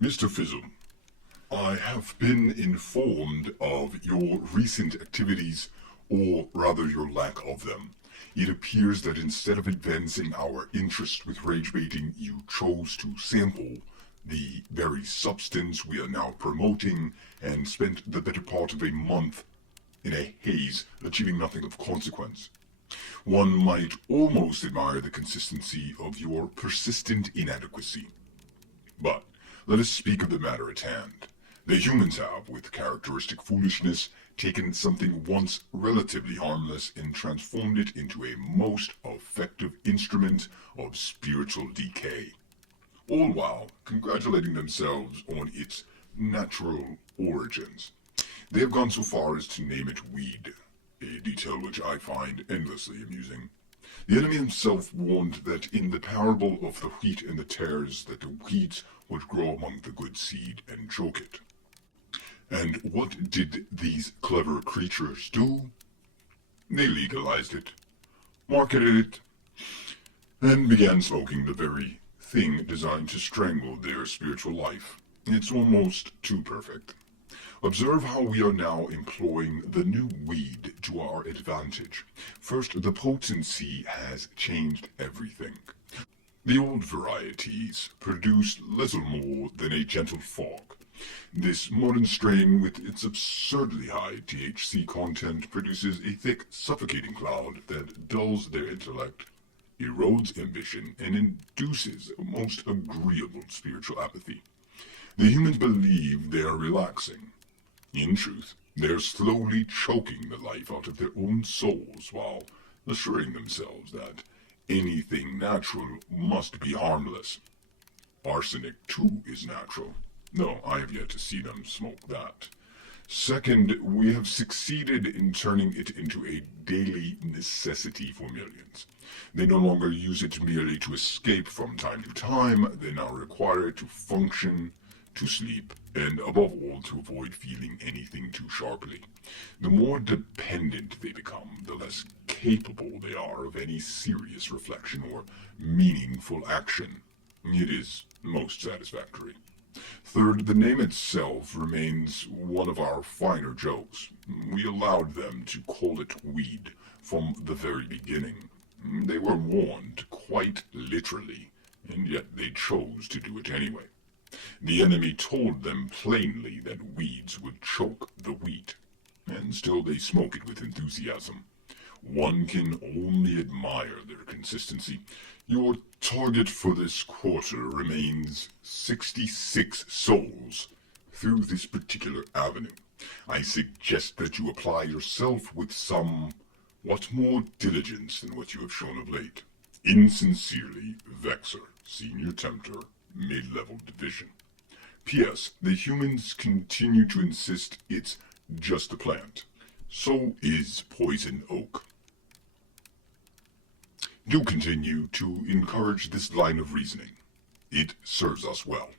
Mr. Fizzle, I have been informed of your recent activities, or rather your lack of them. It appears that instead of advancing our interest with rage baiting, you chose to sample the very substance we are now promoting and spent the better part of a month in a haze, achieving nothing of consequence. One might almost admire the consistency of your persistent inadequacy. But let us speak of the matter at hand. The humans have, with characteristic foolishness, taken something once relatively harmless and transformed it into a most effective instrument of spiritual decay, all while congratulating themselves on its natural origins. They have gone so far as to name it weed, a detail which I find endlessly amusing. The enemy himself warned that in the parable of the wheat and the tares that the weeds would grow among the good seed and choke it. And what did these clever creatures do? They legalized it, marketed it, and began smoking the very thing designed to strangle their spiritual life. It's almost too perfect. Observe how we are now employing the new weed to our advantage. First, the potency has changed everything. The old varieties produced little more than a gentle fog. This modern strain, with its absurdly high THC content, produces a thick, suffocating cloud that dulls their intellect, erodes ambition, and induces a most agreeable spiritual apathy. The humans believe they are relaxing. In truth, they are slowly choking the life out of their own souls while assuring themselves that anything natural must be harmless. Arsenic, too, is natural, though I have yet to see them smoke that. Second, we have succeeded in turning it into a daily necessity for millions. They no longer use it merely to escape from time to time, they now require it to function, to sleep, and above all to avoid feeling anything too sharply. The more dependent they become, the less capable they are of any serious reflection or meaningful action. It is most satisfactory. Third, the name itself remains one of our finer jokes. We allowed them to call it weed from the very beginning. They were warned, quite literally, and yet they chose to do it anyway. The enemy told them plainly that weeds would choke the wheat, and still they smoke it with enthusiasm. One can only admire their consistency. Your target for this quarter remains 66 souls through this particular avenue. I suggest that you apply yourself with somewhat more diligence than what you have shown of late. Insincerely, Vexor, Senior Tempter, Mid-Level Division. P.S. The humans continue to insist it's just a plant. So is poison oak. Do continue to encourage this line of reasoning. It serves us well.